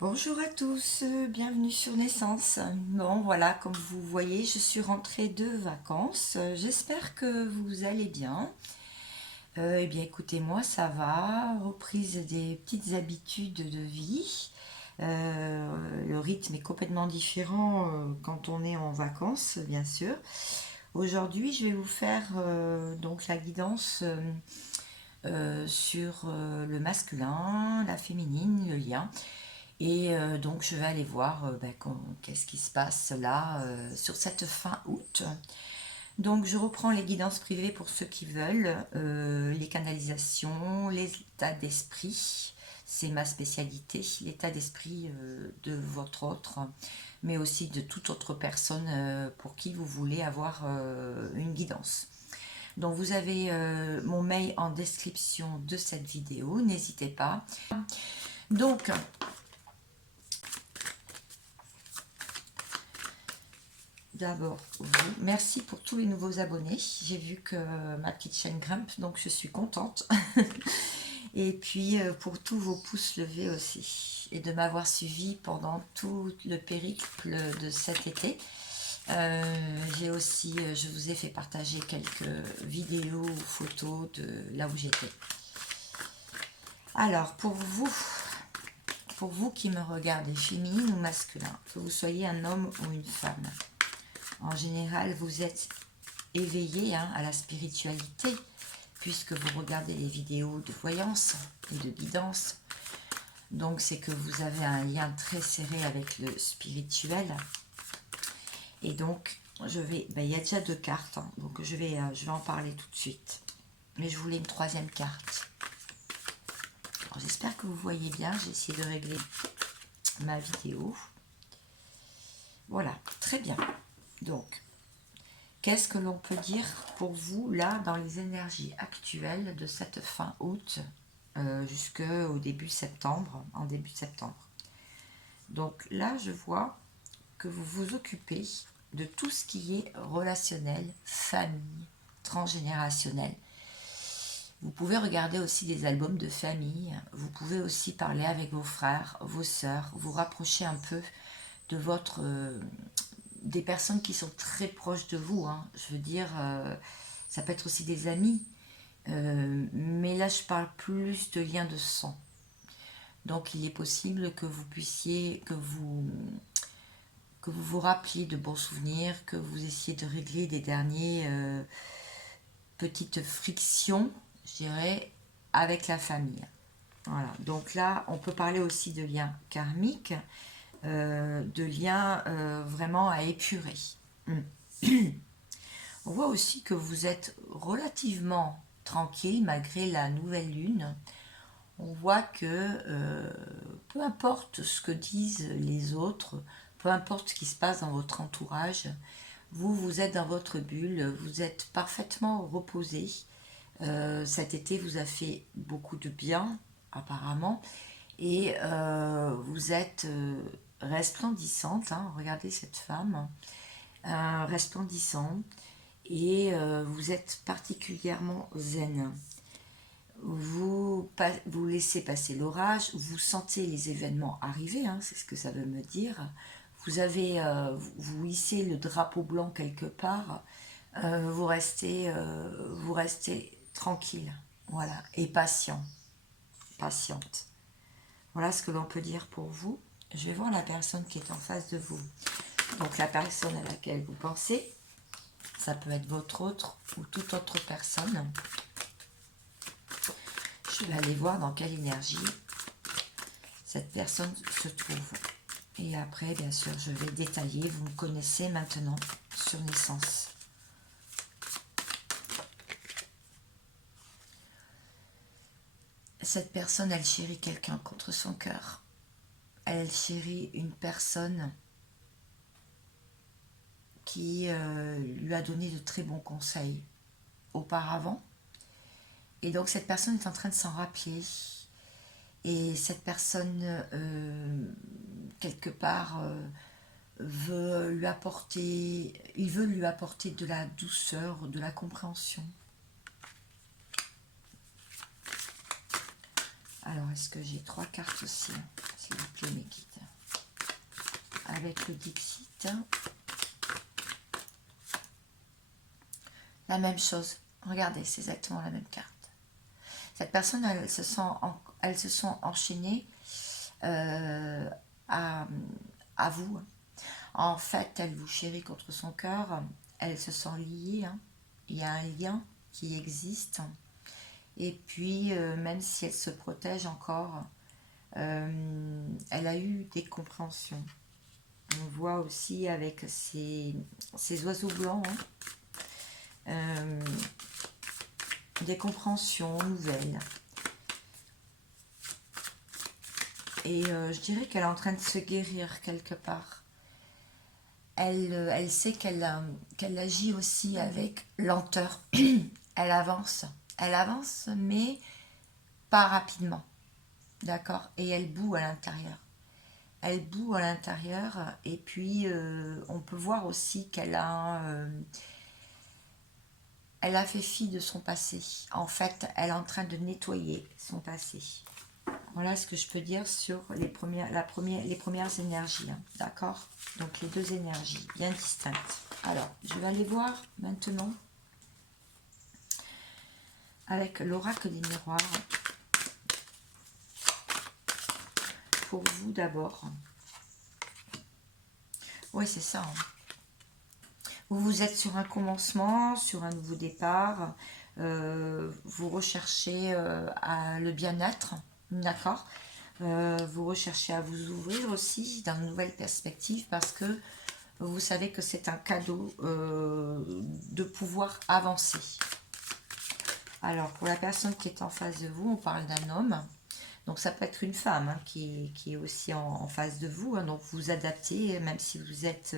Bonjour à tous, bienvenue sur Naissance. Bon voilà, comme vous voyez, je suis rentrée de vacances. J'espère que vous allez bien. Eh bien écoutez, moi ça va, reprise des petites habitudes de vie. Le rythme est complètement différent quand on est en vacances, bien sûr. Aujourd'hui, je vais vous faire donc la guidance sur le masculin, la féminine, le lien. Et donc je vais aller voir qu'est-ce qui se passe là sur cette fin août. Donc je reprends les guidances privées pour ceux qui veulent, les canalisations, les états d'esprit. C'est ma spécialité, l'état d'esprit de votre autre, mais aussi de toute autre personne pour qui vous voulez avoir une guidance. Donc vous avez mon mail en description de cette vidéo, n'hésitez pas. Donc d'abord, vous, merci pour tous les nouveaux abonnés. J'ai vu que ma petite chaîne grimpe, donc je suis contente. Et puis pour tous vos pouces levés aussi. Et de m'avoir suivi pendant tout le périple de cet été. J'ai aussi, je vous ai fait partager quelques vidéos ou photos de là où j'étais. Alors, pour vous qui me regardez, féminine ou masculin, que vous soyez un homme ou une femme, en général, vous êtes éveillé à la spiritualité, puisque vous regardez les vidéos de voyance et de guidance. Donc, c'est que vous avez un lien très serré avec le spirituel. Et donc, il y a déjà 2 cartes, donc je vais en parler tout de suite. Mais je voulais une 3e carte. J'espère que vous voyez bien, j'ai essayé de régler ma vidéo. Voilà, très bien. Donc, qu'est-ce que l'on peut dire pour vous, là, dans les énergies actuelles de cette fin août jusqu'au début septembre, en début septembre. Donc là, je vois que vous vous occupez de tout ce qui est relationnel, famille, transgénérationnel. Vous pouvez regarder aussi des albums de famille, vous pouvez aussi parler avec vos frères, vos sœurs, vous rapprocher un peu de votre... des personnes qui sont très proches de vous. Je veux dire, ça peut être aussi des amis, mais là je parle plus de liens de sang. Donc il est possible que vous puissiez, que vous vous rappeliez de bons souvenirs, que vous essayez de régler des dernières petites frictions, je dirais, avec la famille. Voilà, donc là on peut parler aussi de liens karmiques, de liens vraiment à épurer. On voit aussi que vous êtes relativement tranquille malgré la nouvelle lune. On voit que peu importe ce que disent les autres, peu importe ce qui se passe dans votre entourage, vous êtes dans votre bulle, vous êtes parfaitement reposé. Cet été vous a fait beaucoup de bien, apparemment, et vous êtes resplendissante. Regardez cette femme, resplendissante, et vous êtes particulièrement zen. Vous laissez passer l'orage, vous sentez les événements arriver, c'est ce que ça veut me dire. Vous hissez le drapeau blanc quelque part, vous restez tranquille, voilà, et patiente. Voilà ce que l'on peut dire pour vous. Je vais voir la personne qui est en face de vous. Donc la personne à laquelle vous pensez, ça peut être votre autre ou toute autre personne. Je vais aller voir dans quelle énergie cette personne se trouve. Et après, bien sûr, je vais détailler. Vous me connaissez maintenant sur Naissance. Cette personne, elle chérit quelqu'un contre son cœur. Elle chérit une personne qui lui a donné de très bons conseils auparavant. Et donc cette personne est en train de s'en rappeler. Et cette personne, quelque part, il veut lui apporter de la douceur, de la compréhension. Alors, est-ce que j'ai 3 cartes aussi, s'il vous plaît, mes guides? avec le Dixit. La même chose. Regardez, c'est exactement la même carte. Cette personne, elles se sont enchaînées à vous. En fait, elle vous chérit contre son cœur. Elles se sont liées. Hein. Il y a un lien qui existe. Et puis, même si elle se protège encore, elle a eu des compréhensions. On voit aussi avec ces oiseaux blancs des compréhensions nouvelles. Et je dirais qu'elle est en train de se guérir quelque part. Elle sait qu'elle agit aussi avec lenteur. Elle avance, mais pas rapidement. D'accord? Et elle bout à l'intérieur. Elle bout à l'intérieur. Et puis, on peut voir aussi qu'elle elle a fait fi de son passé. En fait, elle est en train de nettoyer son passé. Voilà ce que je peux dire sur les premières énergies. Hein, d'accord? Donc, les deux énergies bien distinctes. Alors, je vais aller voir maintenant avec l'oracle des miroirs. Pour vous d'abord. Oui, c'est ça. Hein. Vous êtes sur un commencement, sur un nouveau départ. Vous recherchez le bien-être. D'accord. Vous recherchez à vous ouvrir aussi dans de nouvelles perspectives parce que vous savez que c'est un cadeau de pouvoir avancer. Alors, pour la personne qui est en face de vous, on parle d'un homme. Donc, ça peut être une femme hein, qui est aussi en face de vous. Hein, donc, vous vous adaptez, même si vous êtes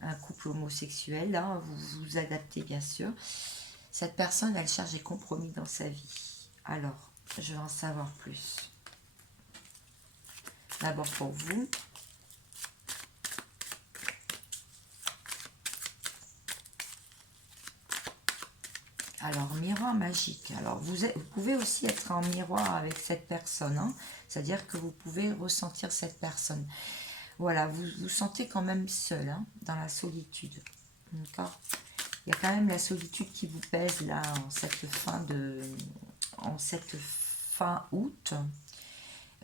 un couple homosexuel, hein, vous vous adaptez bien sûr. Cette personne, elle cherche des compromis dans sa vie. Alors, je vais en savoir plus. D'abord pour vous. Alors, miroir magique. Alors, vous pouvez aussi être en miroir avec cette personne. Hein, c'est-à-dire que vous pouvez ressentir cette personne. Voilà, vous vous sentez quand même seul hein, dans la solitude. D'accord? Il y a quand même la solitude qui vous pèse là en cette fin août.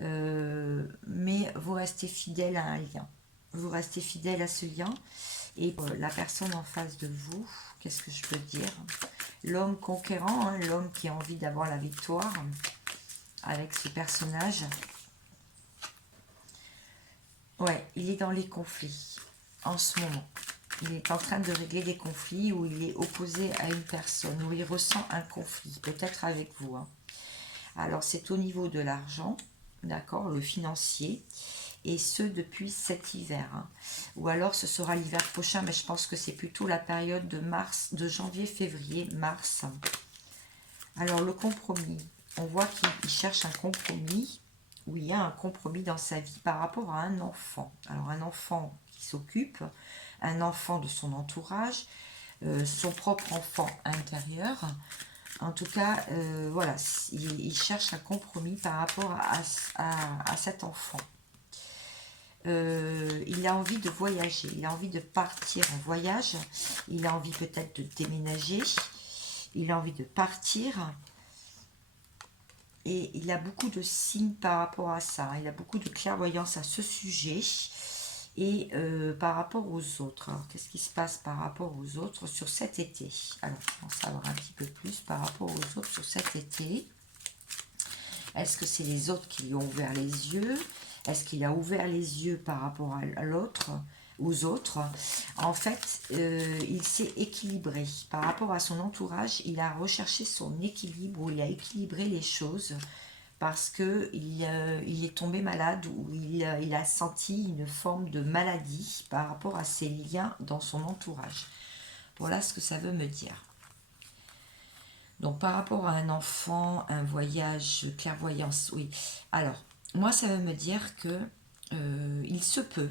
Mais vous restez fidèle à un lien. Vous restez fidèle à ce lien. Et la personne en face de vous, qu'est-ce que je peux dire? L'homme conquérant, hein, l'homme qui a envie d'avoir la victoire avec ce personnage. Ouais, il est dans les conflits en ce moment. Il est en train de régler des conflits où il est opposé à une personne, où il ressent un conflit, peut-être avec vous. Hein. Alors, c'est au niveau de l'argent, d'accord, le financier, et ce, depuis cet hiver. Hein. Ou alors, ce sera l'hiver prochain, mais je pense que c'est plutôt la période de janvier, février, mars. Alors, le compromis. On voit qu'il cherche un compromis, où il y a un compromis dans sa vie par rapport à un enfant. Alors, un enfant qui s'occupe, un enfant de son entourage, son propre enfant intérieur. En tout cas, voilà, il cherche un compromis par rapport à cet enfant. Il a envie de voyager, il a envie de partir en voyage, il a envie peut-être de déménager, il a envie de partir. Et il a beaucoup de signes par rapport à ça, il a beaucoup de clairvoyance à ce sujet. Et par rapport aux autres, alors qu'est-ce qui se passe par rapport aux autres sur cet été? Alors, je pense savoir un petit peu plus par rapport aux autres sur cet été. Est-ce que c'est les autres qui lui ont ouvert les yeux? Est-ce qu'il a ouvert les yeux par rapport à l'autre, aux autres? En fait, il s'est équilibré. Par rapport à son entourage, il a recherché son équilibre, ou il a équilibré les choses. Parce qu'il est tombé malade ou il a senti une forme de maladie par rapport à ses liens dans son entourage. Voilà ce que ça veut me dire. Donc par rapport à un enfant, un voyage, clairvoyance, oui. Alors, moi ça veut me dire que il se peut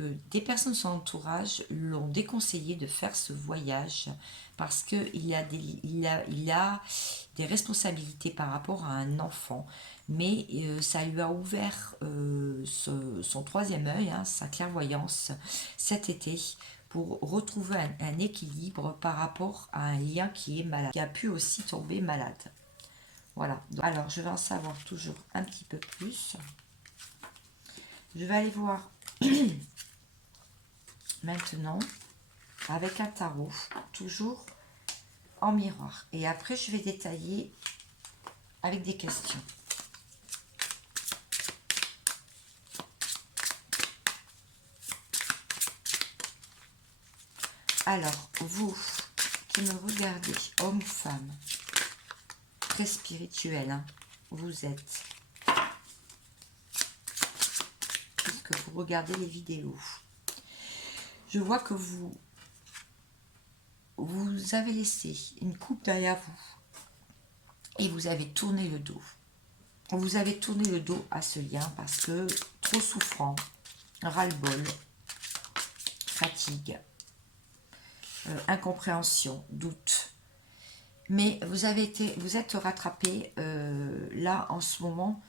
que des personnes de son entourage l'ont déconseillé de faire ce voyage parce qu'il a des responsabilités par rapport à un enfant. Mais ça lui a ouvert son troisième œil, hein, sa clairvoyance, cet été, pour retrouver un équilibre par rapport à un lien qui est malade, qui a pu aussi tomber malade. Voilà. Alors, je vais en savoir toujours un petit peu plus. Je vais aller voir maintenant avec un tarot, toujours en miroir. Et après, je vais détailler avec des questions. Alors, vous qui me regardez, homme ou femme, très spirituel, hein, vous êtes, puisque vous regardez les vidéos, je vois que vous avez laissé une coupe derrière vous et vous avez tourné le dos. Vous avez tourné le dos à ce lien parce que trop souffrant, ras-le-bol, fatigue, incompréhension, doute. Mais vous êtes rattrapé là en ce moment.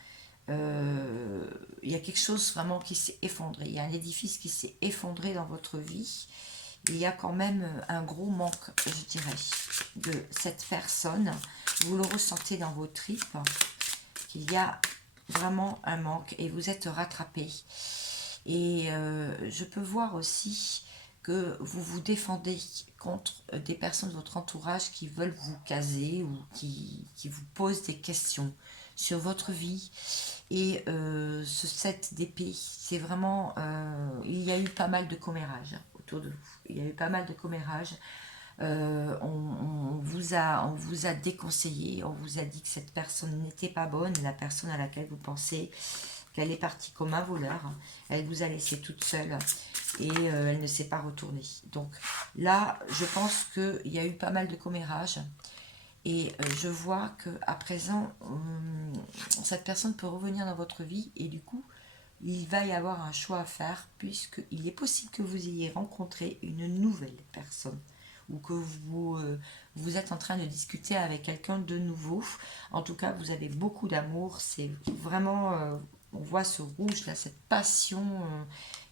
Il y a quelque chose vraiment qui s'est effondré. Il y a un édifice qui s'est effondré dans votre vie. Il y a quand même un gros manque, je dirais, de cette personne. Vous le ressentez dans vos tripes, qu'il y a vraiment un manque et vous êtes rattrapé. Et je peux voir aussi que vous vous défendez contre des personnes de votre entourage qui veulent vous caser ou qui vous posent des questions sur votre vie. Et ce 7 d'épée, c'est vraiment... il y a eu pas mal de commérages autour de vous. Il y a eu pas mal de commérages. On vous a déconseillé, on vous a dit que cette personne n'était pas bonne, la personne à laquelle vous pensez qu'elle est partie comme un voleur, elle vous a laissé toute seule et elle ne s'est pas retournée. Donc là, je pense qu'il y a eu pas mal de commérages et je vois qu'à présent, cette personne peut revenir dans votre vie et du coup, il va y avoir un choix à faire puisqu'il est possible que vous ayez rencontré une nouvelle personne ou que vous êtes en train de discuter avec quelqu'un de nouveau. En tout cas, vous avez beaucoup d'amour. C'est vraiment, on voit ce rouge là, cette passion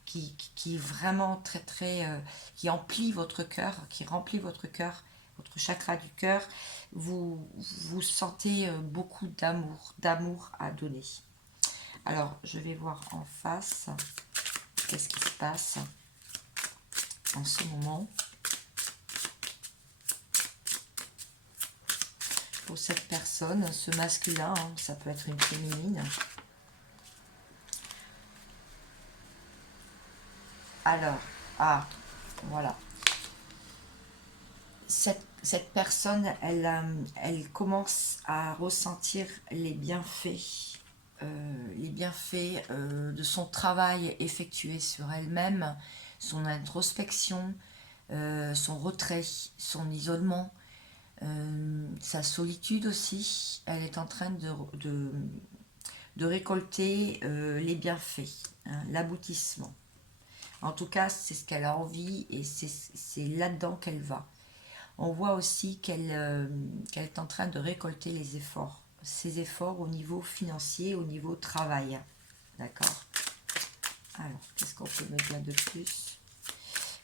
qui est vraiment très très, qui emplit votre cœur, qui remplit votre cœur, votre chakra du cœur. Vous sentez beaucoup d'amour à donner. Alors, je vais voir en face qu'est-ce qui se passe en ce moment. Pour cette personne, ce masculin, hein, ça peut être une féminine. Alors, voilà. Cette personne, elle commence à ressentir les bienfaits de son travail effectué sur elle-même, son introspection, son retrait, son isolement, sa solitude aussi. Elle est en train de récolter les bienfaits, hein, l'aboutissement. En tout cas, c'est ce qu'elle a envie et c'est là-dedans qu'elle va. On voit aussi qu'elle est en train de récolter les efforts. Ses efforts au niveau financier, au niveau travail. D'accord? Alors, qu'est-ce qu'on peut me dire de plus?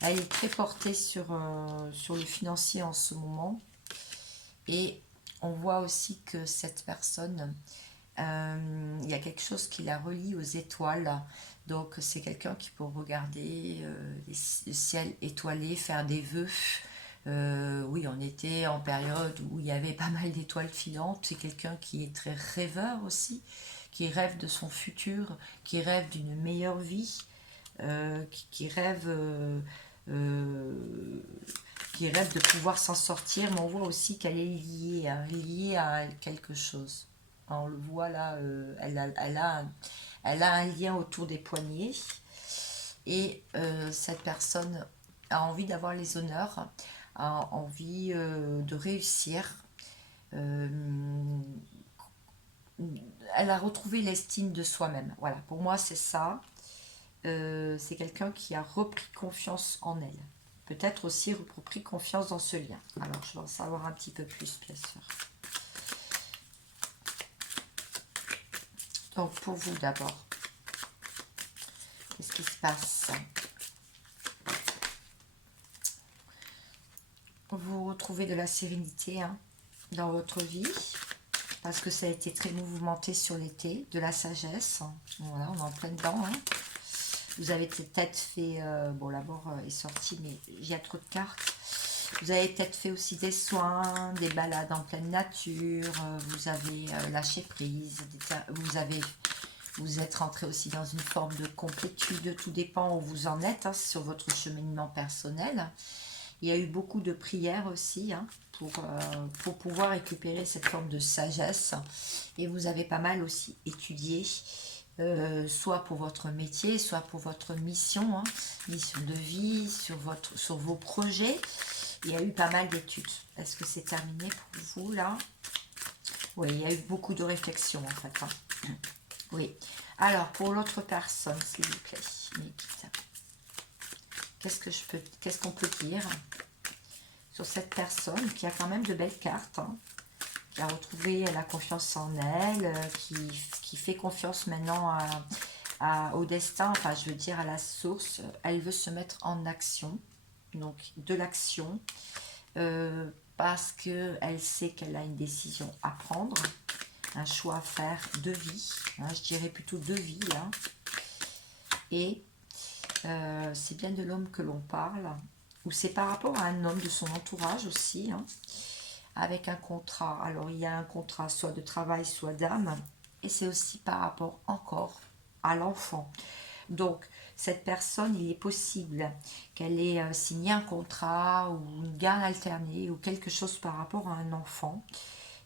Elle est très portée sur le financier en ce moment. Et on voit aussi que cette personne, il y a quelque chose qui la relie aux étoiles. Donc, c'est quelqu'un qui peut regarder le ciel étoilé, faire des vœux. Oui, on était en période où il y avait pas mal d'étoiles filantes. C'est quelqu'un qui est très rêveur aussi, qui rêve de son futur, qui rêve d'une meilleure vie, qui rêve de pouvoir s'en sortir, mais on voit aussi qu'elle est liée à quelque chose. On le voit là, elle a un lien autour des poignets et cette personne a envie d'avoir les honneurs, a envie de réussir. Elle a retrouvé l'estime de soi-même. Voilà, pour moi c'est ça. c'est quelqu'un qui a repris confiance en elle. Peut-être aussi repris confiance dans ce lien. Alors, je vais en savoir un petit peu plus, bien sûr. Donc, pour vous d'abord, qu'est-ce qui se passe? Vous retrouvez de la sérénité dans votre vie, parce que ça a été très mouvementé sur l'été, de la sagesse. Voilà, on est en plein dedans. Vous avez peut-être fait, bon la mort est sortie, mais il y a trop de cartes. Vous avez peut-être fait aussi des soins, des balades en pleine nature, vous avez lâché prise, vous êtes rentré aussi dans une forme de complétude, tout dépend où vous en êtes sur votre cheminement personnel. Il y a eu beaucoup de prières aussi pour pouvoir récupérer cette forme de sagesse. Et vous avez pas mal aussi étudié, soit pour votre métier, soit pour votre mission, mission de vie, sur vos projets. Il y a eu pas mal d'études. Est-ce que c'est terminé pour vous là? Oui, il y a eu beaucoup de réflexions en fait. Oui. Alors, pour l'autre personne, s'il vous plaît, qu'est-ce qu'on peut dire sur cette personne qui a quand même de belles cartes, qui a retrouvé la confiance en elle, qui fait confiance maintenant au destin, enfin je veux dire à la source. Elle veut se mettre en action, donc de l'action, parce qu'elle sait qu'elle a une décision à prendre, un choix à faire de vie, je dirais plutôt de vie, et c'est bien de l'homme que l'on parle, ou c'est par rapport à un homme de son entourage aussi, avec un contrat. Alors il y a un contrat soit de travail, soit d'âme, et c'est aussi par rapport encore à l'enfant. Donc cette personne, il est possible qu'elle ait signé un contrat ou une garde alternée ou quelque chose par rapport à un enfant.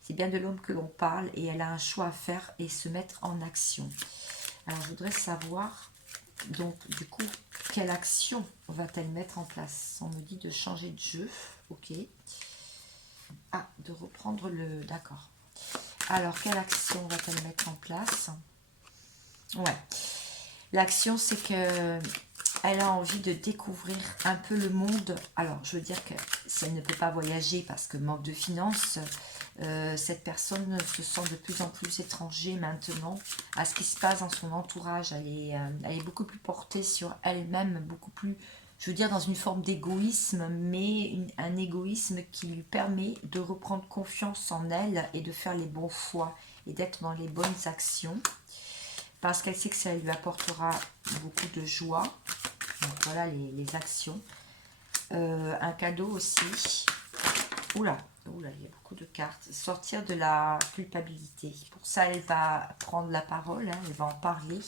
C'est bien de l'homme que l'on parle et elle a un choix à faire et se mettre en action. Alors je voudrais savoir, donc du coup, quelle action va-t-elle mettre en place? On me dit de changer de jeu, ok. Ah, de reprendre le... D'accord. Alors, quelle action va-t-elle mettre en place? Ouais. L'action, c'est que elle a envie de découvrir un peu le monde. Alors, je veux dire que si elle ne peut pas voyager parce que manque de finances, cette personne se sent de plus en plus étranger maintenant à ce qui se passe dans son entourage. Elle est beaucoup plus portée sur elle-même, beaucoup plus, je veux dire, dans une forme d'égoïsme, mais un égoïsme qui lui permet de reprendre confiance en elle et de faire les bons choix et d'être dans les bonnes actions. Parce qu'elle sait que ça lui apportera beaucoup de joie. Donc voilà les actions. Un cadeau aussi. Oula, il y a beaucoup de cartes. Sortir de la culpabilité. Pour ça, elle va prendre la parole, elle va en parler.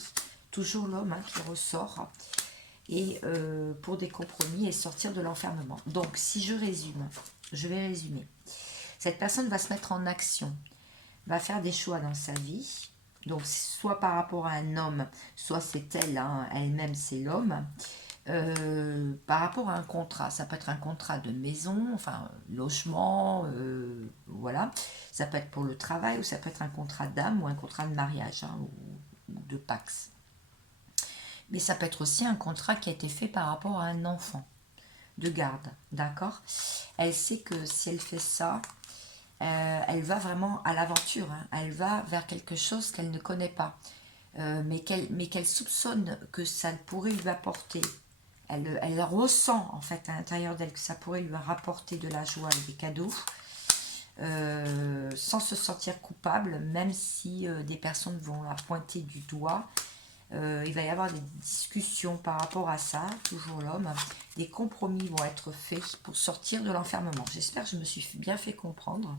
Toujours l'homme qui ressort. Et pour des compromis et sortir de l'enfermement. Donc, si je résume, je vais résumer. Cette personne va se mettre en action, va faire des choix dans sa vie. Donc, soit par rapport à un homme, soit c'est elle, elle-même c'est l'homme. Par rapport à un contrat, ça peut être un contrat de maison, enfin logement, voilà. Ça peut être pour le travail ou ça peut être un contrat d'âme ou un contrat de mariage ou de Pax. Mais ça peut être aussi un contrat qui a été fait par rapport à un enfant de garde, d'accord? Elle sait que si elle fait ça, elle va vraiment à l'aventure, elle va vers quelque chose qu'elle ne connaît pas, mais qu'elle soupçonne que ça pourrait lui apporter. Elle ressent en fait à l'intérieur d'elle que ça pourrait lui rapporter de la joie et des cadeaux, sans se sentir coupable, même si des personnes vont la pointer du doigt. Il va y avoir des discussions par rapport à ça, toujours l'homme. Des compromis vont être faits pour sortir de l'enfermement. J'espère que je me suis bien fait comprendre.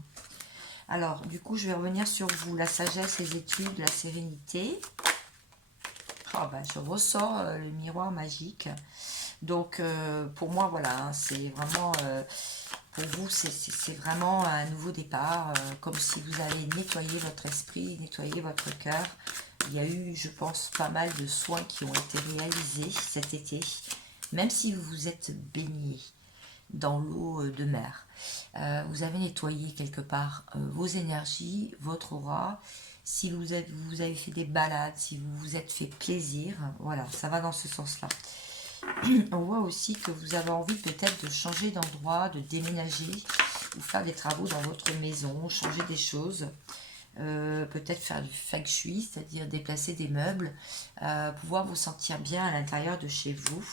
Alors, du coup, je vais revenir sur vous. La sagesse, les études, la sérénité. Oh, ben, je ressors le miroir magique. Donc, pour moi, voilà, c'est vraiment... pour vous, c'est vraiment un nouveau départ, comme si vous avez nettoyé votre esprit, nettoyé votre cœur. Il y a eu, je pense, pas mal de soins qui ont été réalisés cet été, même si vous vous êtes baigné dans l'eau de mer. Vous avez nettoyé quelque part vos énergies, votre aura, si vous avez fait des balades, si vous vous êtes fait plaisir, voilà, ça va dans ce sens-là. On voit aussi que vous avez envie peut-être de changer d'endroit, de déménager, ou faire des travaux dans votre maison, changer des choses, peut-être faire du feng shui, c'est-à-dire déplacer des meubles, pouvoir vous sentir bien à l'intérieur de chez vous.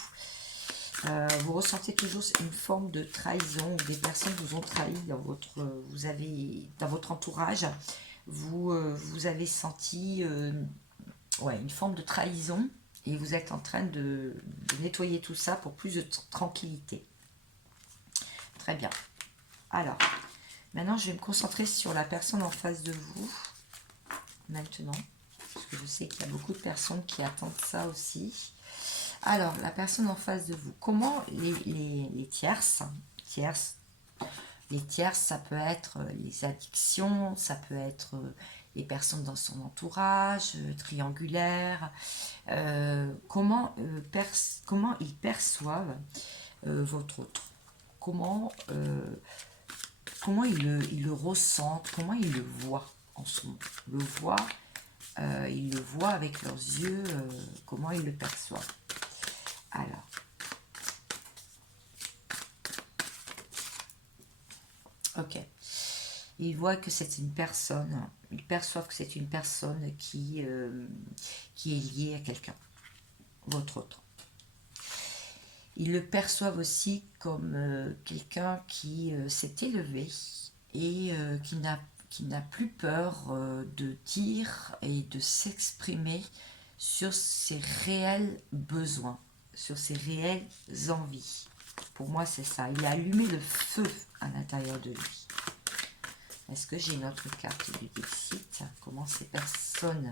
Vous ressentez toujours une forme de trahison, des personnes vous ont trahi dans votre entourage. Vous avez senti une forme de trahison et vous êtes en train de nettoyer tout ça pour plus de tranquillité. Très bien. Alors, maintenant je vais me concentrer sur la personne en face de vous. Maintenant, parce que je sais qu'il y a beaucoup de personnes qui attendent ça aussi. Alors, la personne en face de vous, comment les tierces, ça peut être les addictions, ça peut être les personnes dans son entourage, triangulaire, comment ils perçoivent votre autre, comment ils le ressentent, comment ils le voient en ce moment. Ils le voient avec leurs yeux, comment ils le perçoivent. Alors, ok. Ils voient que c'est une personne, ils perçoivent que c'est une personne qui est liée à quelqu'un, votre autre. Ils le perçoivent aussi comme quelqu'un qui s'est élevé et qui n'a plus peur de dire et de s'exprimer sur ses réels besoins, sur ses réelles envies. Pour moi, c'est ça. Il a allumé le feu à l'intérieur de lui. Est-ce que j'ai une autre carte du Dixit? Comment ces personnes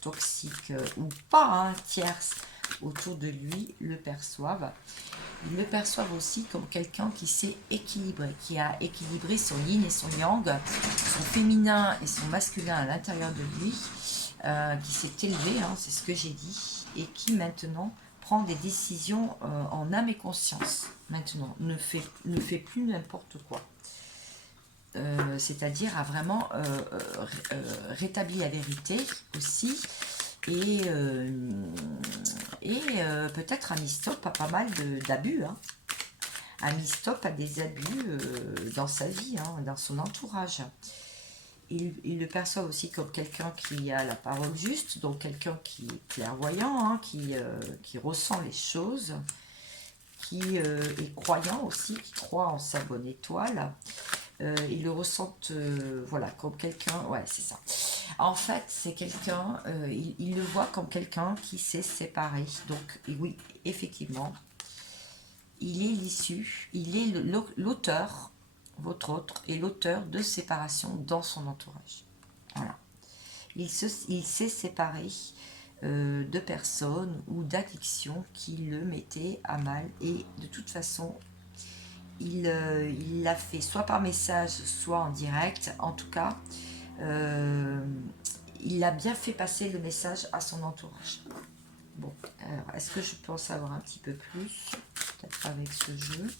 toxiques ou pas, tierces, autour de lui le perçoivent? Ils le perçoivent aussi comme quelqu'un qui s'est équilibré, qui a équilibré son yin et son yang, son féminin et son masculin à l'intérieur de lui, qui s'est élevé, c'est ce que j'ai dit, et qui maintenant prend des décisions en âme et conscience. Maintenant, ne fait plus n'importe quoi. C'est-à-dire a vraiment rétabli la vérité aussi, et peut-être a mis stop à pas mal d'abus, a mis stop à des abus dans sa vie, dans son entourage. Il le perçoit aussi comme quelqu'un qui a la parole juste, donc quelqu'un qui est clairvoyant, qui ressent les choses, qui est croyant aussi, qui croit en sa bonne étoile. Ils le ressentent comme quelqu'un, ouais c'est ça. En fait c'est quelqu'un, il le voit comme quelqu'un qui s'est séparé, donc oui effectivement, il est l'issue, il est l'auteur, votre autre est l'auteur de séparation dans son entourage. Voilà. Il s'est séparé de personnes ou d'addictions qui le mettaient à mal, et de toute façon il l'a fait soit par message, soit en direct. En tout cas, il a bien fait passer le message à son entourage. Bon, alors, est-ce que je peux en savoir un petit peu plus? Peut-être avec ce jeu.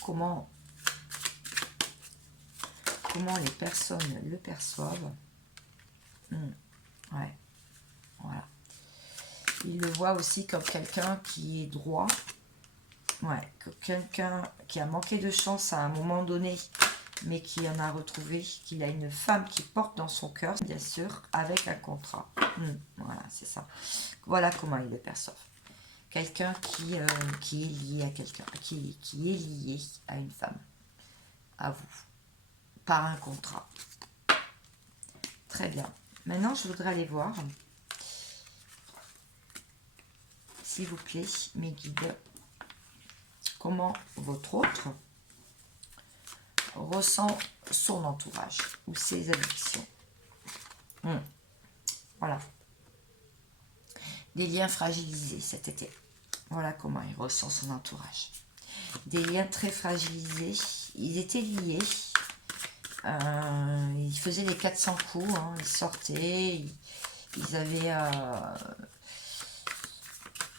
Comment les personnes le perçoivent? Ouais, voilà. Il le voit aussi comme quelqu'un qui est droit. Ouais, quelqu'un qui a manqué de chance à un moment donné, mais qui en a retrouvé, qu'il a une femme qui porte dans son cœur, bien sûr, avec un contrat. Voilà, c'est ça. Voilà comment il le perçoit. Quelqu'un qui est lié à quelqu'un, qui est lié à une femme, à vous, par un contrat. Très bien. Maintenant, je voudrais aller voir, s'il vous plaît, mes guides, comment votre autre ressent son entourage ou ses addictions. Voilà. Des liens fragilisés cet été. Voilà comment il ressent son entourage. Des liens très fragilisés. Ils étaient liés. Ils faisaient les 400 coups. Ils sortaient. Ils avaient...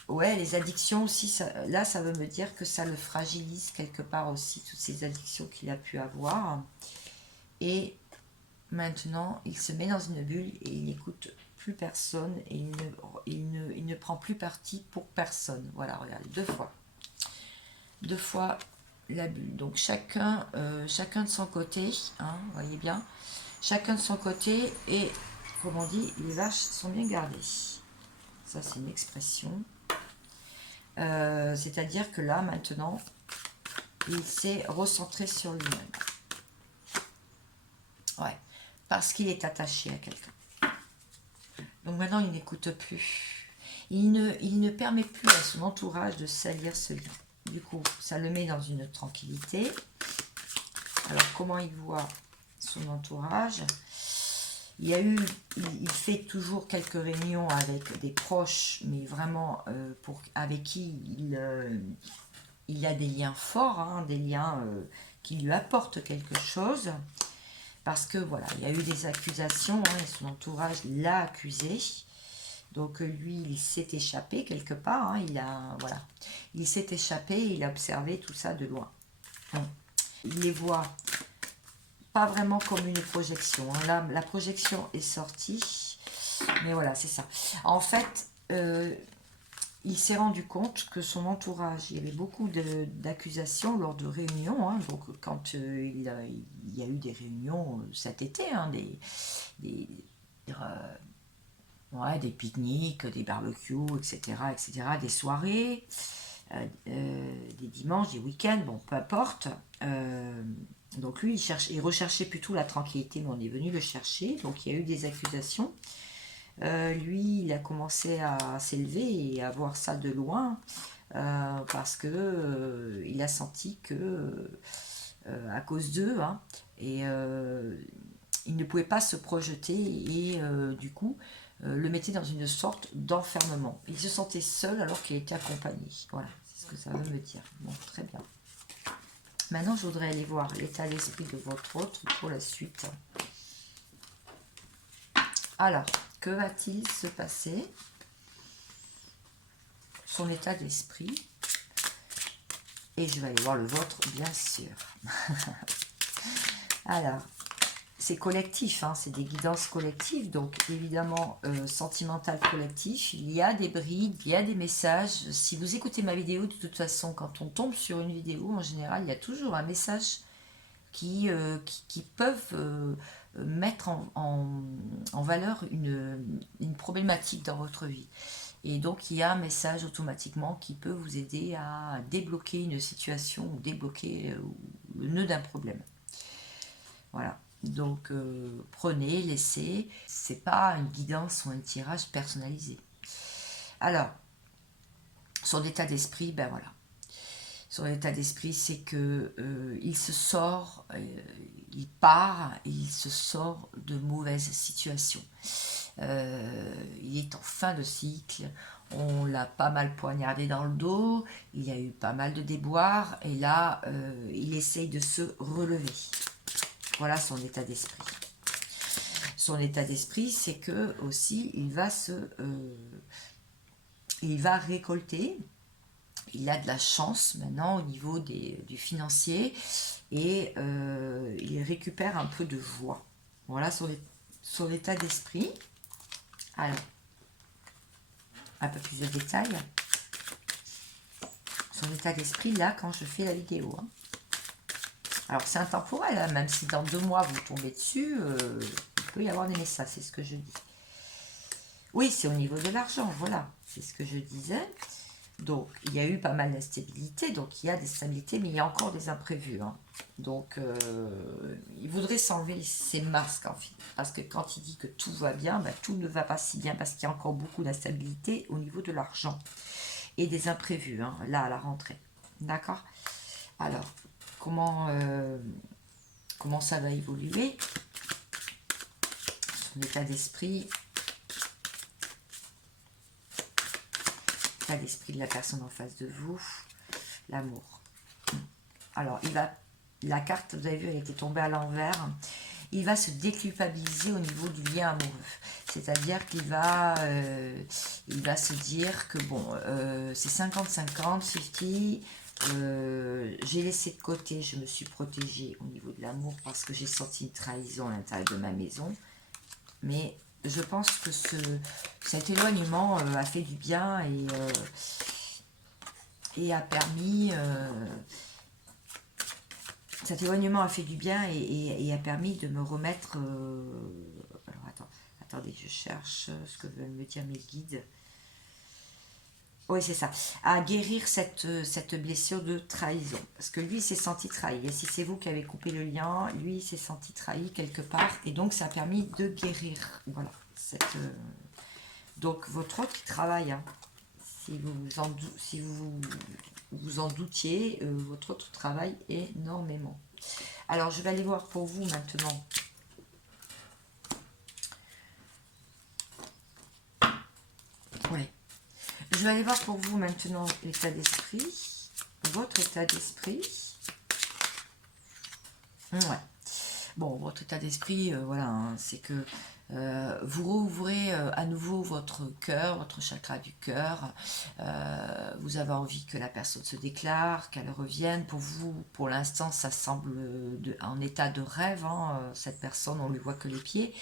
Ouais, les addictions aussi, ça veut me dire que ça le fragilise quelque part aussi, toutes ces addictions qu'il a pu avoir. Et maintenant, il se met dans une bulle et il n'écoute plus personne et il ne prend plus parti pour personne. Voilà, regardez, deux fois la bulle. Donc chacun de son côté, hein, vous voyez bien, chacun de son côté, et comme on dit, les vaches sont bien gardées. Ça, c'est une expression. C'est-à-dire que là, maintenant, il s'est recentré sur lui-même. Ouais, parce qu'il est attaché à quelqu'un. Donc maintenant, il n'écoute plus. Il ne permet plus à son entourage de salir ce lien. Du coup, ça le met dans une tranquillité. Alors, comment il voit son entourage? Il fait toujours quelques réunions avec des proches, mais vraiment avec qui il a des liens forts, hein, des liens qui lui apportent quelque chose. Parce que voilà, il y a eu des accusations, hein, et son entourage l'a accusé. Donc lui, il s'est échappé quelque part, hein, il s'est échappé, il a observé tout ça de loin. Il les voit pas vraiment comme une projection. Hein. Là, la projection est sortie, mais voilà, c'est ça. En fait, il s'est rendu compte que son entourage, il y avait beaucoup d'accusations lors de réunions. Hein, donc, quand il y a eu des réunions cet été, hein, des pique-niques, des barbecues, etc., des soirées, des dimanches, des week-ends, bon, peu importe. Donc lui, il recherchait plutôt la tranquillité, mais on est venu le chercher. Donc il y a eu des accusations. Lui, il a commencé à s'élever et à voir ça de loin parce que il a senti que à cause d'eux, hein, et il ne pouvait pas se projeter et du coup le mettait dans une sorte d'enfermement. Il se sentait seul alors qu'il était accompagné. Voilà, c'est ce que ça veut me dire. Bon, très bien. Maintenant, je voudrais aller voir l'état d'esprit de votre autre pour la suite. Alors, que va-t-il se passer? Son état d'esprit. Et je vais aller voir le vôtre, bien sûr. Alors, c'est collectif, hein, c'est des guidances collectives, donc évidemment sentimental collectif. Il y a des brides, il y a des messages. Si vous écoutez ma vidéo, de toute façon, quand on tombe sur une vidéo, en général, il y a toujours un message qui peuvent mettre en valeur une problématique dans votre vie. Et donc, il y a un message automatiquement qui peut vous aider à débloquer une situation ou débloquer le nœud d'un problème. Voilà. Donc, prenez, laissez. C'est pas une guidance ou un tirage personnalisé. Alors, son état d'esprit, ben voilà. Son état d'esprit, c'est que il se sort, il part et il se sort de mauvaises situations. Il est en fin de cycle, on l'a pas mal poignardé dans le dos, il y a eu pas mal de déboires, et là, il essaye de se relever. Voilà son état d'esprit. Son état d'esprit, c'est que aussi, il va récolter. Il a de la chance maintenant au niveau du financier et il récupère un peu de joie. Voilà son état d'esprit. Alors, un peu plus de détails. Son état d'esprit, là, quand je fais la vidéo. Hein. Alors, c'est intemporel, hein, même si dans 2 mois, vous tombez dessus, il peut y avoir des messages, c'est ce que je dis. Oui, c'est au niveau de l'argent, voilà, c'est ce que je disais. Donc, il y a eu pas mal d'instabilité, donc il y a des stabilités, mais il y a encore des imprévus. Hein. Donc, il voudrait s'enlever ces masques, en fait, parce que quand il dit que tout va bien, ben, tout ne va pas si bien, parce qu'il y a encore beaucoup d'instabilité au niveau de l'argent et des imprévus, hein, là, à la rentrée. D'accord? Alors, comment ça va évoluer? Son état d'esprit... l'esprit de la personne en face de vous, l'amour. Alors, la carte, vous avez vu, elle était tombée à l'envers. Il va se déculpabiliser au niveau du lien amoureux. C'est-à-dire qu'il va se dire que bon, c'est 50-50, 50, J'ai laissé de côté, je me suis protégée au niveau de l'amour parce que j'ai senti une trahison à l'intérieur de ma maison. Mais je pense que cet éloignement a fait du bien et a permis... cet éloignement a fait du bien et a permis de me remettre... alors attendez, je cherche ce que veulent me dire mes guides. Oui, c'est ça. À guérir cette blessure de trahison. Parce que lui, il s'est senti trahi. Et si c'est vous qui avez coupé le lien, lui, il s'est senti trahi quelque part. Et donc, ça a permis de guérir. Voilà. Donc, votre autre, il travaille. Hein. Si vous en doutiez, votre autre travaille énormément. Alors, je vais aller voir pour vous maintenant. Ouais. Je vais aller voir pour vous maintenant l'état d'esprit, votre état d'esprit. Ouais. Bon, votre état d'esprit, voilà, hein, c'est que vous rouvrez à nouveau votre cœur, votre chakra du cœur. Vous avez envie que la personne se déclare, qu'elle revienne. Pour vous, pour l'instant, ça semble en état de rêve. Hein, cette personne, on ne lui voit que les pieds.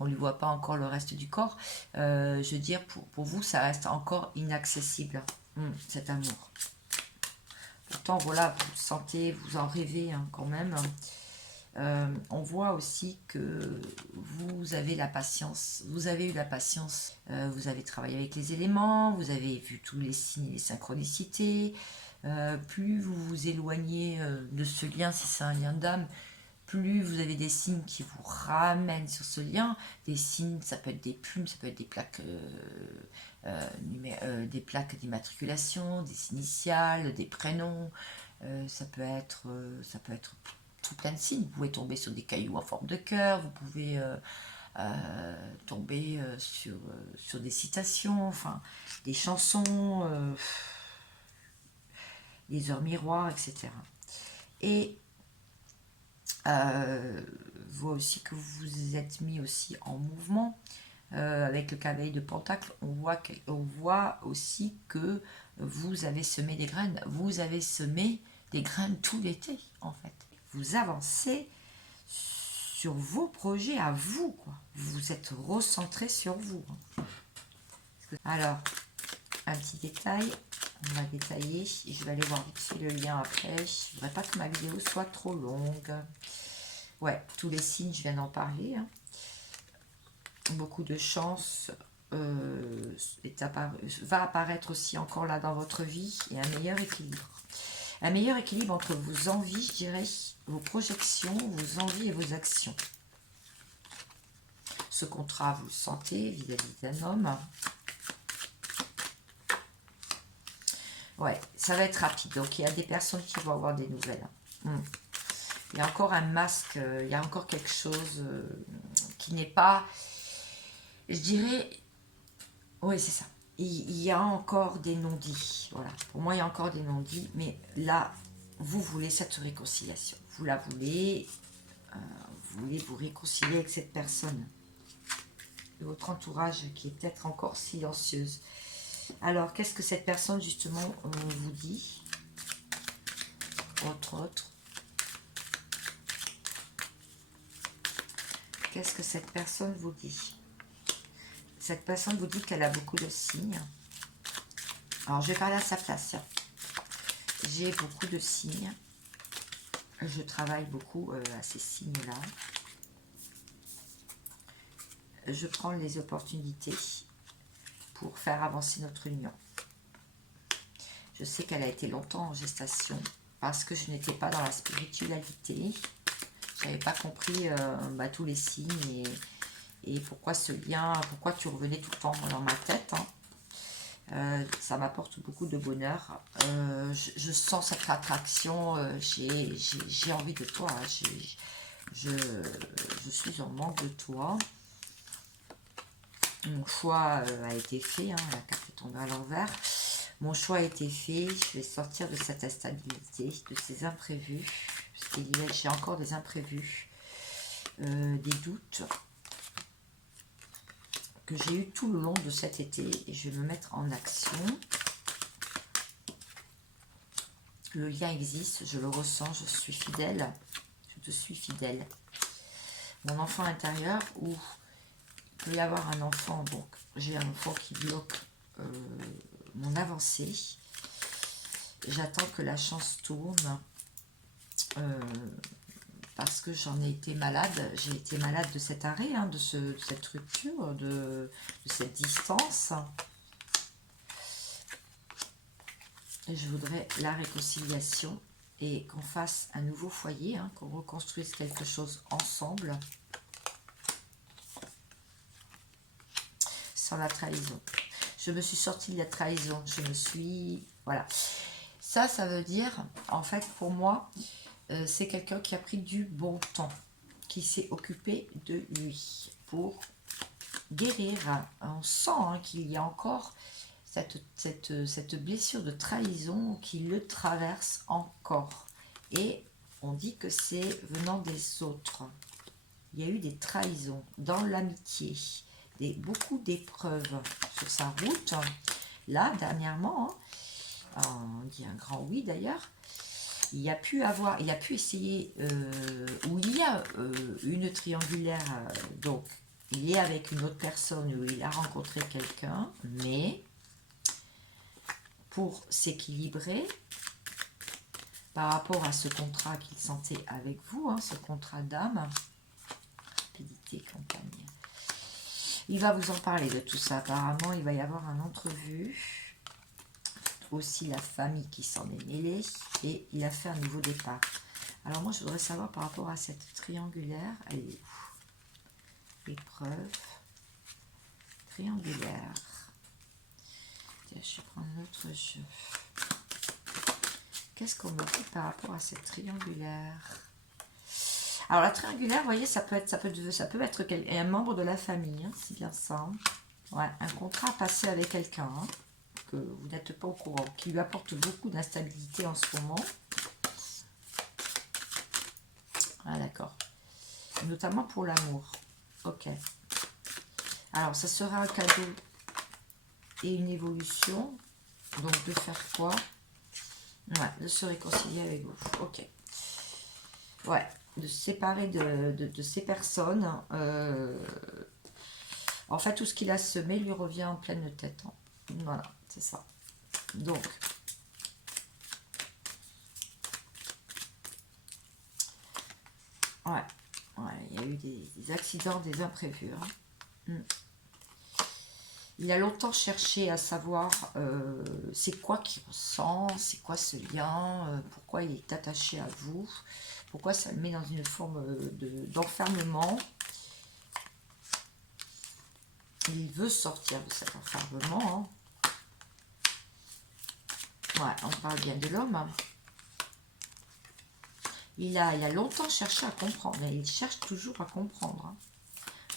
On ne lui voit pas encore le reste du corps. Je veux dire, pour vous, ça reste encore inaccessible, cet amour. Pourtant, voilà, vous le sentez, vous en rêvez hein, quand même. On voit aussi que vous avez la patience, vous avez eu la patience, vous avez travaillé avec les éléments, vous avez vu tous les signes et les synchronicités. Plus vous vous éloignez de ce lien, si c'est un lien d'âme, plus vous avez des signes qui vous ramènent sur ce lien. Des signes, ça peut être des plumes, ça peut être des plaques d'immatriculation, des initiales, des prénoms. Ça peut être tout plein de signes. Vous pouvez tomber sur des cailloux en forme de cœur, vous pouvez tomber sur des citations, enfin des chansons, des heures miroirs, etc. Et voit aussi que vous vous êtes mis aussi en mouvement avec le cavalier de Pentacle. On voit aussi que vous avez semé des graines. Vous avez semé des graines tout l'été, en fait. Vous avancez sur vos projets à vous, quoi. Vous vous êtes recentré sur vous. Alors, un petit détail. On va détailler. Je vais aller voir vite fait le lien après. Je ne voudrais pas que ma vidéo soit trop longue. Ouais, tous les signes, je viens d'en parler. Hein. Beaucoup de chance va apparaître aussi encore là dans votre vie et un meilleur équilibre. Un meilleur équilibre entre vos envies, je dirais, vos projections, vos envies et vos actions. Ce contrat, vous le sentez vis-à-vis d'un homme. Ouais, ça va être rapide. Donc, il y a des personnes qui vont avoir des nouvelles. Il y a encore un masque, il y a encore quelque chose qui n'est pas... Je dirais... Oui, c'est ça. Il y a encore des non-dits. Voilà. Pour moi, il y a encore des non-dits. Mais là, vous voulez cette réconciliation. Vous la voulez. Vous voulez vous réconcilier avec cette personne. De votre entourage qui est peut-être encore silencieuse. Alors, qu'est-ce que cette personne, justement, vous dit? Autre. Qu'est-ce que cette personne vous dit? Cette personne vous dit qu'elle a beaucoup de signes. Alors, je vais parler à sa place. J'ai beaucoup de signes. Je travaille beaucoup à ces signes-là. Je prends les opportunités pour faire avancer notre union. Je sais qu'elle a été longtemps en gestation parce que je n'étais pas dans la spiritualité. Je n'avais pas compris tous les signes et pourquoi ce lien, pourquoi tu revenais tout le temps dans ma tête. Hein. Ça m'apporte beaucoup de bonheur. Je sens cette attraction. J'ai envie de toi. Je suis en manque de toi. Mon choix a été fait. Hein, la carte est tombée à l'envers. Mon choix a été fait. Je vais sortir de cette instabilité, de ces imprévus. Parce qu'il j'ai encore des imprévus, des doutes que j'ai eu tout le long de cet été et je vais me mettre en action. que le lien existe, je le ressens, je suis fidèle, je te suis fidèle. Mon enfant intérieur, où il peut y avoir un enfant, donc j'ai un enfant qui bloque mon avancée. J'attends que la chance tourne parce que j'en ai été malade. J'ai été malade de cet arrêt, hein, de cette rupture, de cette distance. Et je voudrais la réconciliation et qu'on fasse un nouveau foyer, hein, qu'on reconstruise quelque chose ensemble. Sans la trahison. Je me suis sortie de la trahison. Je me suis... Voilà. Ça veut dire, en fait, pour moi, c'est quelqu'un qui a pris du bon temps, qui s'est occupé de lui pour guérir. On sent hein, qu'il y a encore cette blessure de trahison qui le traverse encore. Et on dit que c'est venant des autres. Il y a eu des trahisons dans l'amitié, beaucoup d'épreuves sur sa route. Là, dernièrement, on dit un grand oui d'ailleurs, il a pu essayer, où il y a une triangulaire, donc il est avec une autre personne où il a rencontré quelqu'un, mais pour s'équilibrer par rapport à ce contrat qu'il sentait avec vous, hein, ce contrat d'âme, rapidité, campagne. Il va vous en parler de tout ça. Apparemment, il va y avoir un entrevue. Aussi la famille qui s'en est mêlée. Et il a fait un nouveau départ. Alors moi, je voudrais savoir par rapport à cette triangulaire. Elle est où? Épreuve. Triangulaire. Tiens, je vais prendre l'autre jeu. Qu'est-ce qu'on me dit par rapport à cette triangulaire? Alors la triangulaire, vous voyez, ça peut être un membre de la famille, hein, c'est bien ça. Hein. Ouais, un contrat passé avec quelqu'un hein, que vous n'êtes pas au courant, qui lui apporte beaucoup d'instabilité en ce moment. Ah d'accord. Notamment pour l'amour. Ok. Alors ça sera un cadeau et une évolution. Donc de faire quoi? Ouais, de se réconcilier avec vous. Ok. Ouais. De se séparer de ces personnes. En fait, tout ce qu'il a semé lui revient en pleine tête. Hein. Voilà, c'est ça. Donc, ouais, il y a eu des accidents, des imprévus. Hein. Il a longtemps cherché à savoir c'est quoi qu'il ressent, c'est quoi ce lien, pourquoi il est attaché à vous. Pourquoi ça le met dans une forme d'enfermement? Il veut sortir de cet enfermement. Hein. Ouais, on parle bien de l'homme. Il a longtemps cherché à comprendre. Et il cherche toujours à comprendre. Hein.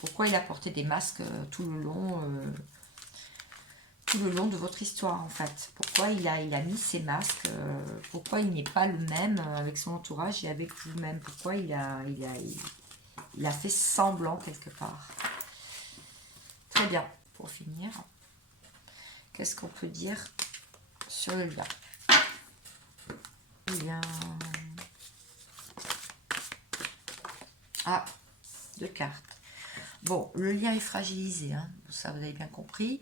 Pourquoi il a porté des masques tout le long de votre histoire, en fait. Pourquoi il a mis ces masques. Pourquoi il n'est pas le même avec son entourage et avec vous-même. Pourquoi il a fait semblant quelque part. Très bien, pour finir, qu'est-ce qu'on peut dire sur le lien? Lien. Ah, 2 cartes. Bon, le lien est fragilisé, hein, ça vous avez bien compris.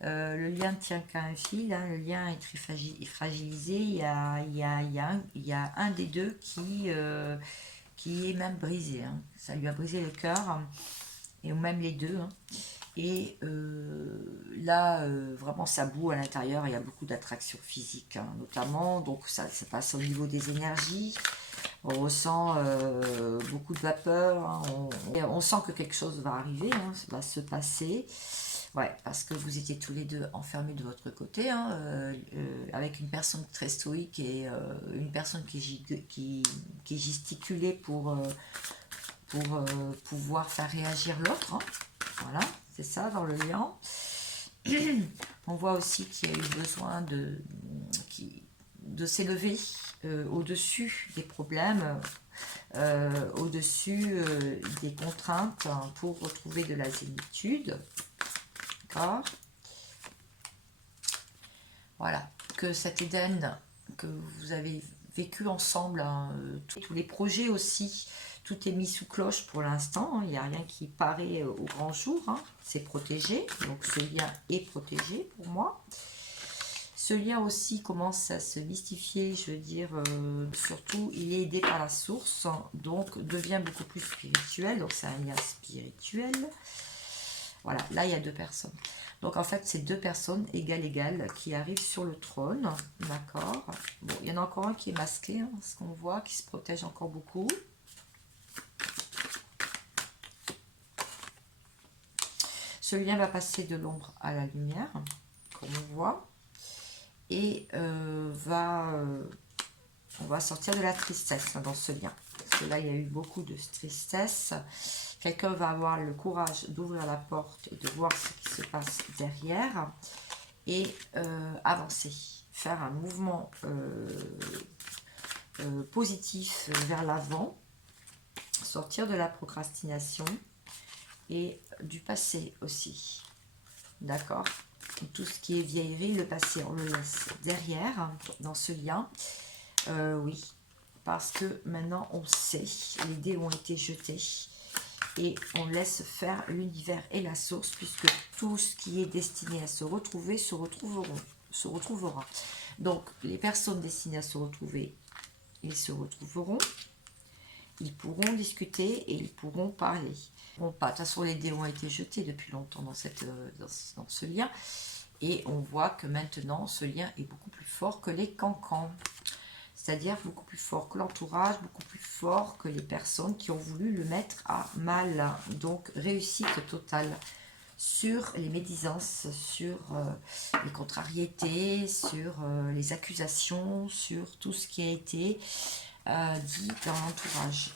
Le lien ne tient qu'à un fil, hein, le lien est très fragilisé. Il y a un des deux qui est même brisé. Hein. Ça lui a brisé le cœur, et même les deux. Hein. Et là, vraiment, ça boue à l'intérieur. Il y a beaucoup d'attraction physique, hein, notamment. Donc, ça passe au niveau des énergies. On ressent beaucoup de vapeur. Hein, on sent que quelque chose va arriver, hein, ça va se passer. Ouais, parce que vous étiez tous les deux enfermés de votre côté, hein, avec une personne très stoïque et une personne qui gesticulait pour pouvoir faire réagir l'autre. Hein. Voilà, c'est ça dans le lien. On voit aussi qu'il y a eu besoin de s'élever au-dessus des problèmes, au-dessus des contraintes pour retrouver de la zénitude. D'accord. Voilà, que cet Éden que vous avez vécu ensemble, hein, tous les projets aussi. Tout est mis sous cloche pour l'instant, hein, il n'y a rien qui paraît au grand jour, hein, c'est protégé, donc ce lien est protégé pour moi. Ce lien aussi commence à se mystifier, je veux dire, surtout il est aidé par la source, hein, donc devient beaucoup plus spirituel, donc c'est un lien spirituel. Voilà, là il y a deux personnes. Donc en fait c'est deux personnes égales qui arrivent sur le trône, d'accord. Bon, il y en a encore un qui est masqué, hein, ce qu'on voit, qui se protège encore beaucoup. Ce lien va passer de l'ombre à la lumière, comme on voit, et on va sortir de la tristesse dans ce lien. Parce que là, il y a eu beaucoup de tristesse. Quelqu'un va avoir le courage d'ouvrir la porte et de voir ce qui se passe derrière et avancer, faire un mouvement positif vers l'avant, sortir de la procrastination et du passé aussi, d'accord. Tout ce qui est vieillerie, le passé, on le laisse derrière dans ce lien. Oui, parce que maintenant on sait, les dés ont été jetés et on laisse faire l'univers et la source, puisque tout ce qui est destiné à se retrouver se retrouvera. Donc les personnes destinées à se retrouver, ils se retrouveront, ils pourront discuter et ils pourront parler. Bon, pas. De toute façon, les dés ont été jetés depuis longtemps dans ce lien. Et on voit que maintenant, ce lien est beaucoup plus fort que les cancans. C'est-à-dire beaucoup plus fort que l'entourage, beaucoup plus fort que les personnes qui ont voulu le mettre à mal. Donc, réussite totale sur les médisances, sur les contrariétés, sur les accusations, sur tout ce qui a été dit dans l'entourage.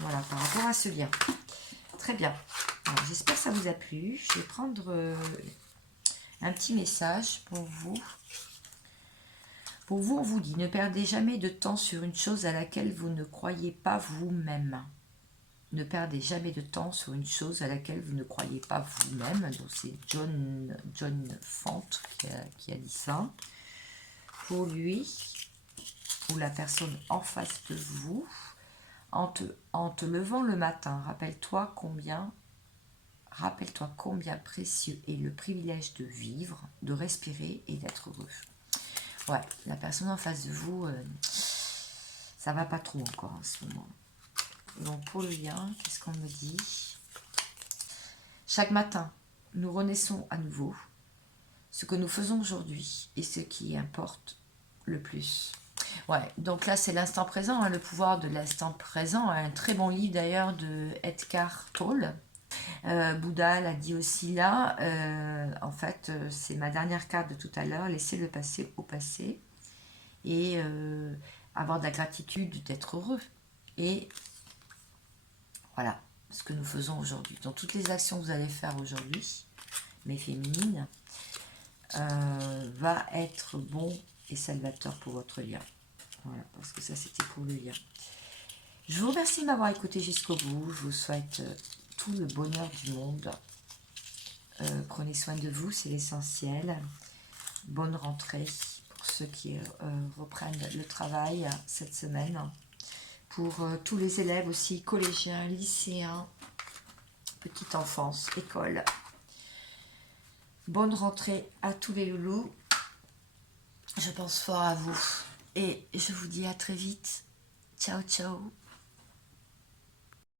Voilà, par rapport à ce lien. Très bien. J'espère que ça vous a plu. Je vais prendre un petit message pour vous. Pour vous, on vous dit, ne perdez jamais de temps sur une chose à laquelle vous ne croyez pas vous-même. Ne perdez jamais de temps sur une chose à laquelle vous ne croyez pas vous-même. Donc c'est John Font qui a dit ça. Pour lui, ou la personne en face de vous, en te levant le matin, rappelle-toi combien précieux est le privilège de vivre, de respirer et d'être heureux. Ouais, la personne en face de vous, ça va pas trop encore en ce moment. Donc pour le lien, qu'est-ce qu'on me dit? Chaque matin, nous renaissons à nouveau. Ce que nous faisons aujourd'hui est ce qui importe le plus. Ouais, donc là c'est l'instant présent, hein, le pouvoir de l'instant présent. Un très bon livre d'ailleurs de Eckhart Tolle. Bouddha l'a dit aussi là. En fait, c'est ma dernière carte de tout à l'heure. Laisser le passé au passé et avoir de la gratitude d'être heureux. Et voilà ce que nous faisons aujourd'hui. Dans toutes les actions que vous allez faire aujourd'hui, mes féminines, va être bon et salvateur pour votre lien. Voilà, parce que ça c'était pour le lien. Je vous remercie de m'avoir écouté jusqu'au bout. Je vous souhaite tout le bonheur du monde. Prenez soin de vous, c'est l'essentiel. Bonne rentrée pour ceux qui reprennent le travail cette semaine. Pour tous les élèves aussi, collégiens, lycéens, petite enfance, école. Bonne rentrée à tous les loulous. Je pense fort à vous. Et je vous dis à très vite. Ciao, ciao.